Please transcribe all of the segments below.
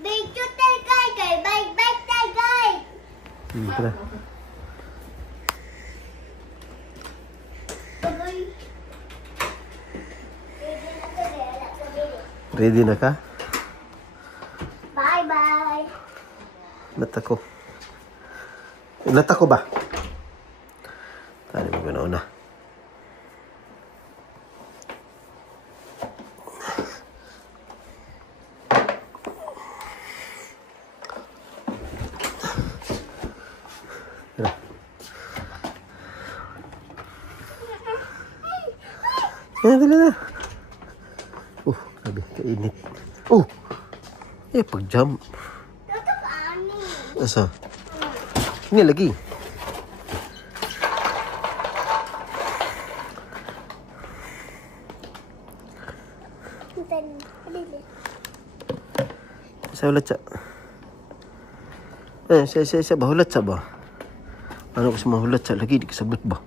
Video tayo kay. Bye tayo kay. Tara. Ready na ka? Bye. Ilat ako. Ilat ako ba? Tali mo ganoon na. Dali na. Grabe, kainit. Pag-jump. Asa? Ini lagi. Saya ulat sa. Saya bahulat sa ba? Ano ko sa mahulat sa lagi di kasabot ba?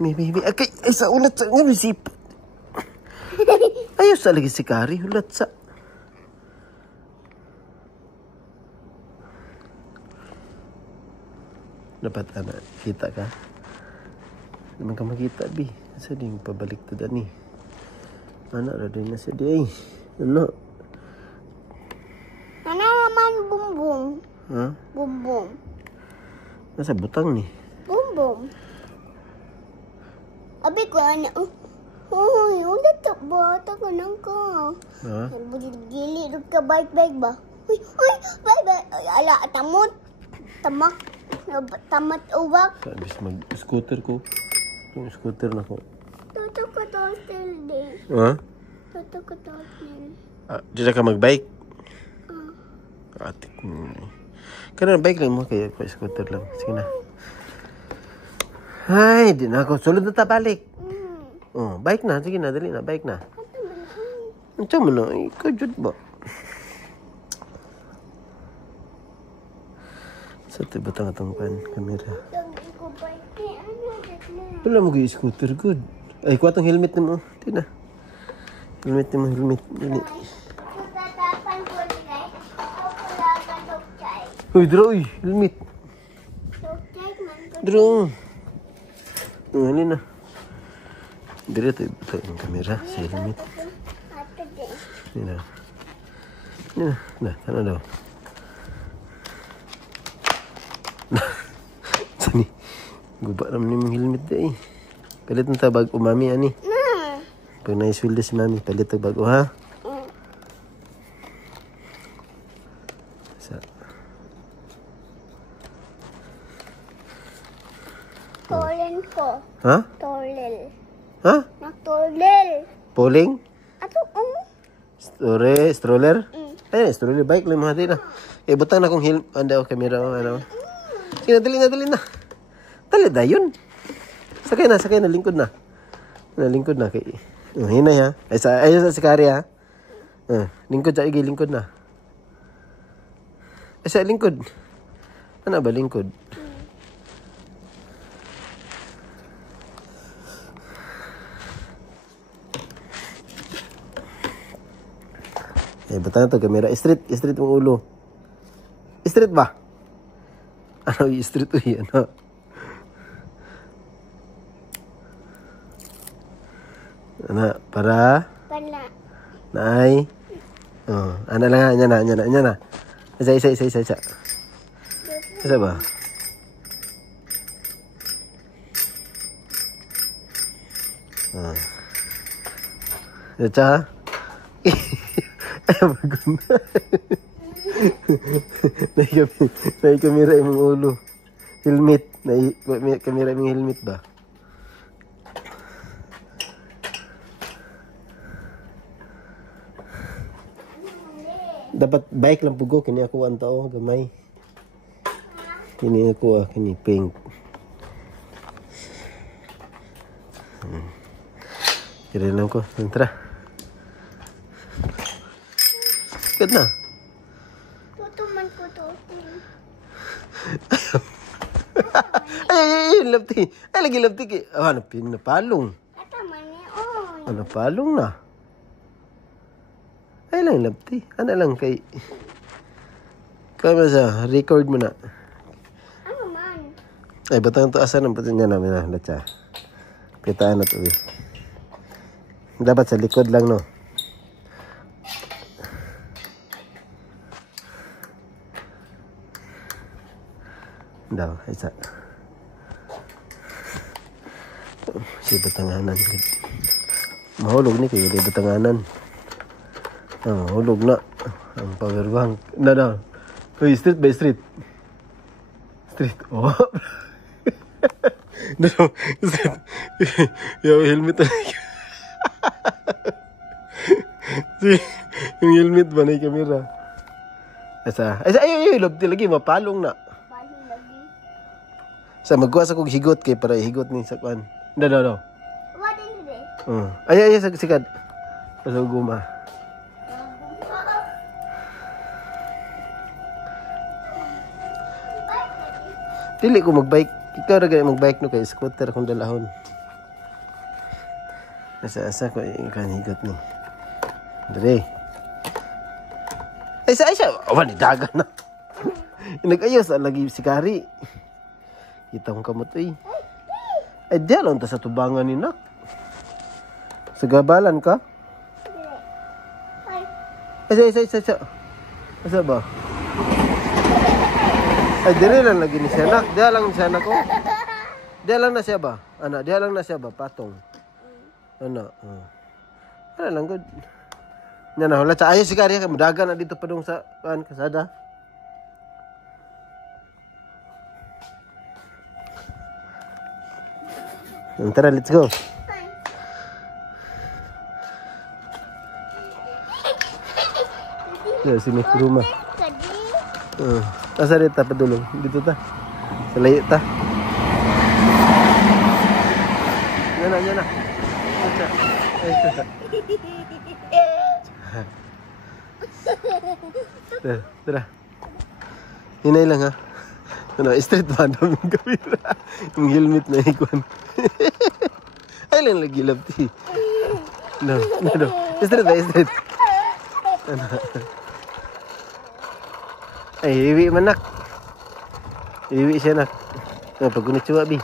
Mi. Okay, sa ulat sa nga bisip. Ayos sa lagi si Kari, ulat sa. Dapat anak kita ka. Naman ka makita bi. Sa ding pabalik to dani. Anak ra din na sa di. Ano? Ano naman bumbong? Ha? Bumbong. Nasa butang ni. Bumbong. Abi ko ana. Hoy, ulit ta ba? Taganang ka. Ha? Gili ka bike ba? Uy, bye. Ala, tamat ubak. Sabis mag-scooter ko. Yung scooter na ko. Toto ko toastel din. Ha? Toto ko toastel. Dito ka mag-bike? Atik mo. Kana bike lang mo kaya ko scooter lang. Sige na. Ay, di na ako. Sulod na ta balik. Bike na. Sige na, dali na. Bike na. Ito mo na. Ikaw jud ba? Sa ito batang atong kamera. Wala mo kayo scooter, good. Ay, kuha itong helmet mo. Ito na. Helmet mo, helmet. Dali. Uy, dra, uy. Helmet. Dra. Halin na. Dira ito yung kamera. Si helmet. Hindi na. Ano daw? Sani. Guba naman yung helmet dahil. Palit na ta bago mami, ani. Pag naiswilda si mami, palit na bago, ha? Tolen ko. Ha? Tolel. Ha? Tolel. Polling? Ato, Stroller? Ay, stroller. Bike lang mga na. Butang na kong anda o kamera o ano. Sige na, dali na. Dali na yun. Sakay na, lingkod na. Lingkod na. Hinay ha. Ayos sa sikari ha. Lingkod sa igi, lingkod na. Sa lingkod. Ano ba lingkod? Butang na to kamera. Straight mong ulo. Straight ba? Ano yung straight uy? Ano? Ano? Para? Naay? Ano lang nga? Nya na. Isa. Isa ba? Isa. Ay, maganda. May kamera yung ulo. Helmet. May kamera yung helmet ba? Dapat bike lang pugo. Kini ako ang tao. Gamay. Kini ako kini pink. Kira lang ko. Tara. Good na. Tutuman ko to. Ay, lapti. Ay, lagi lapti. Napalong. Ata man ni, oy. Napalong na. lang labti. Ano lang kay... Kaya sa record mo na. Ano man? Ay, batang to asan ang putin niya namin na. Latsa. Pitaan na to eh. Dapat sa likod lang, no? Daw, isa. Si batanganan. Mahulog ni kayo, di batanganan. Hulog na. Ang power bank. Na. Uy, street by street. Street. Oh. No, street. Yung helmet na. Yung helmet ba na yung camera? Ay, lobti lagi, mapalong na. Bali lagi. Sa magkuha sa kong higot kay para higot ni sa kuan. No. What is it? Ay, sigad. Sa guma. Dili ko magbike. Ikaw ra gay magbike no kay scooter kung dalahon. Asa ko kan higot ni. Dali. Ay siya. Wala dagan na. Nag-ayos lagi si Kari. Kita kong kamot eh. Ay di lang ta sa tubangan ni nak. Sa gabalan ka? Ay. Asa ba? Ay, dire lang lagi ni siya, nak. Dia lang siya, nak, oh. Dia lang na siya ba? Ana, dia lang na siya ba? Patong. Ana, Ano lang, good. Yan na, wala sa ayos si Kari. Mudaga na dito pa dong sa kasada. Tara, let's go. Sini rumah. Asa dito pa dulong. Dito ta. Sa layo ta. Yan na. Tara. Hinay lang ha. Street ba namin kamera. Yung helmet na ikon. Ay lang lagi labti. No. Street. Ay, iwi man nak. Iwi siya nak. Paggunit siya bi.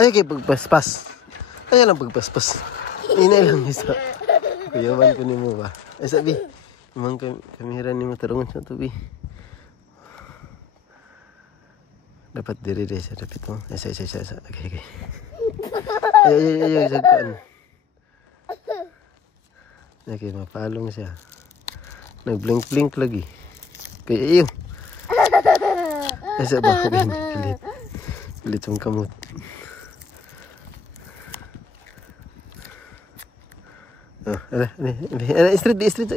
Ay, kay pagpaspas. Ay, lang pagpaspas. Inay lang isa. Kuyawan ko ni mo ba? Ay, sabi. Mang kamera ni mo tarungan siya to bi. Dapat diri siya dapat mo. Isa. Okay. Ay, sagkaan. Okay, mapalong siya. Nag-blink lagi. Kaya iyo. Isa ba ko pilit. Pilit yung kamot.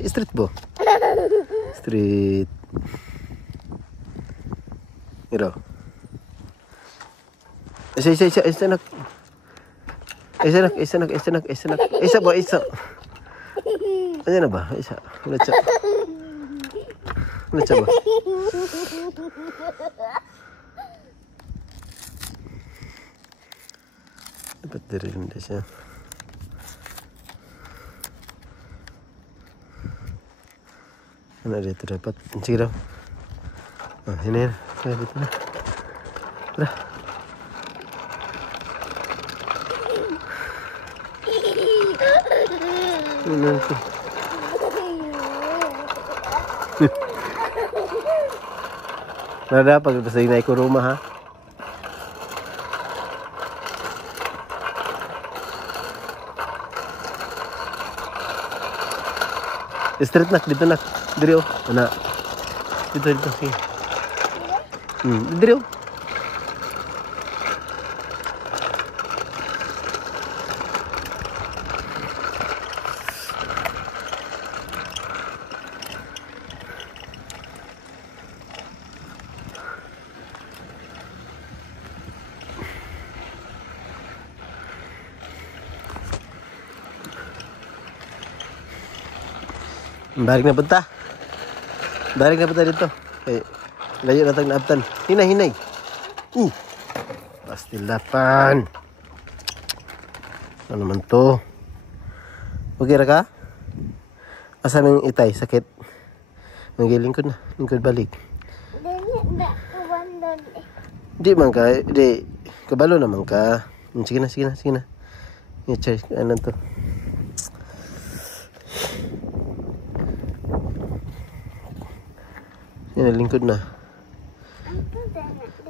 Street bo. Street. Iro. Isa nak. Isa ba? Ano na ba? Isa. Ulit siya ba? Dapat dirilin na siya. Ano dito dapat? Sige daw. Hinayin. Sige dito na. Tara. Nanti. Nada pag pasay na ko rumah ha. Street nak dito nak. Diri oh. Ana. Dito sige. Diri oh. Balik na punta dito. Layo na tag naabtan. Hinay, hinay. Pastilapan. Ano naman to? Okay ra ka? Asa nang itay? Sakit? Lingkod na. Lingkod balik. Di man ka. Di. Kabalo naman ka. Sige na, sige na, sige na. I-check. Ano to? Yan, lingkod na.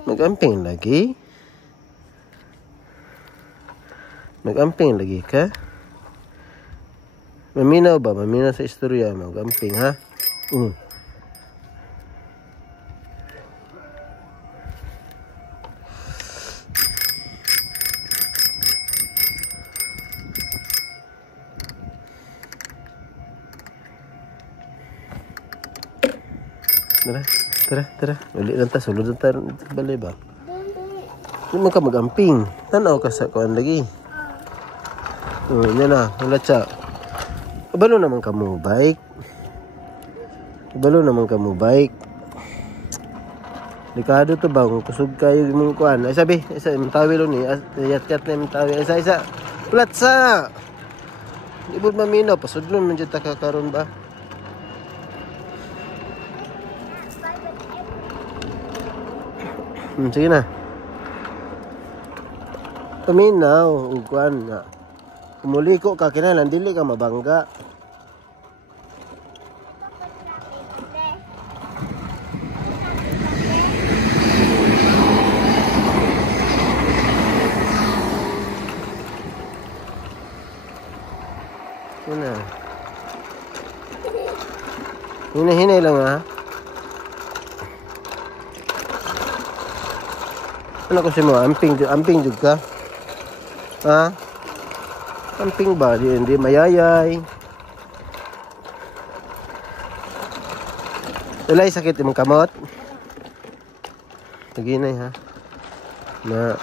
Mag-amping lagi. Mag-amping lagi ka. Maminaw ba? Maminaw sa istorya. Mag-amping, ha? Tara. Balik lang ta. Sulod lang ta. Balik ba? Hindi man ka mag-amping. Tanaw ka sa kuhan lagi. Yan na. Wala siya. Kabalo naman ka mo bike. Likado to ba? Kung kusog kayo mong kuhan. Ay sabi. Isa. Tawil ni. Yat-yat na yung tawil. Isa. Platsa! Ibod maminaw. Pasudlon man dyan takakaroon ba? Sige na. Paminaw, ugwan na. Kumuliko ka kinalan, dili ka mabangga. Hinay lang ha. Ano kasi mo? Amping jud ka? Ha? Amping ba? Hindi mayayay. Walay sakit imong kamot? Naginay ha? Na.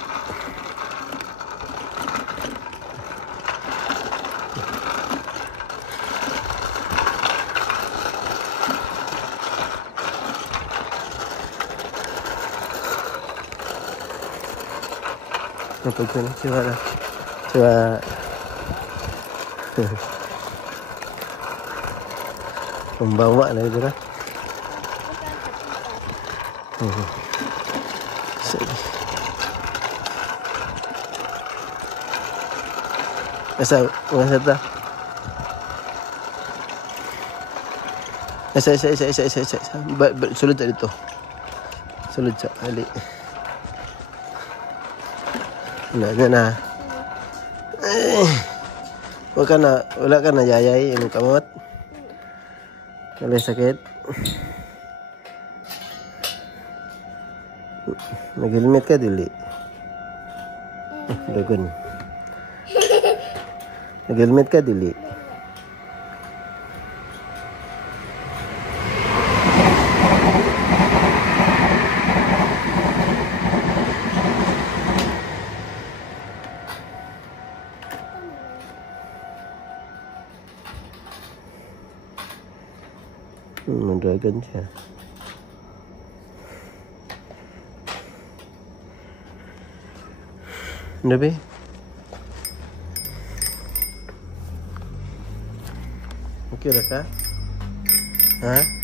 Napag ko na siya. Pembawa na ito na. Asa ta? Isa. Sulod sa dito. Sulod sa ali. Na. Wala ka na yayay yung kamot. Wala sakit. Nag-helmet ka dili. Dagon. Nag-helmet ka dili. Mandagan siya. Ano ba? Okay ra ka? Ha?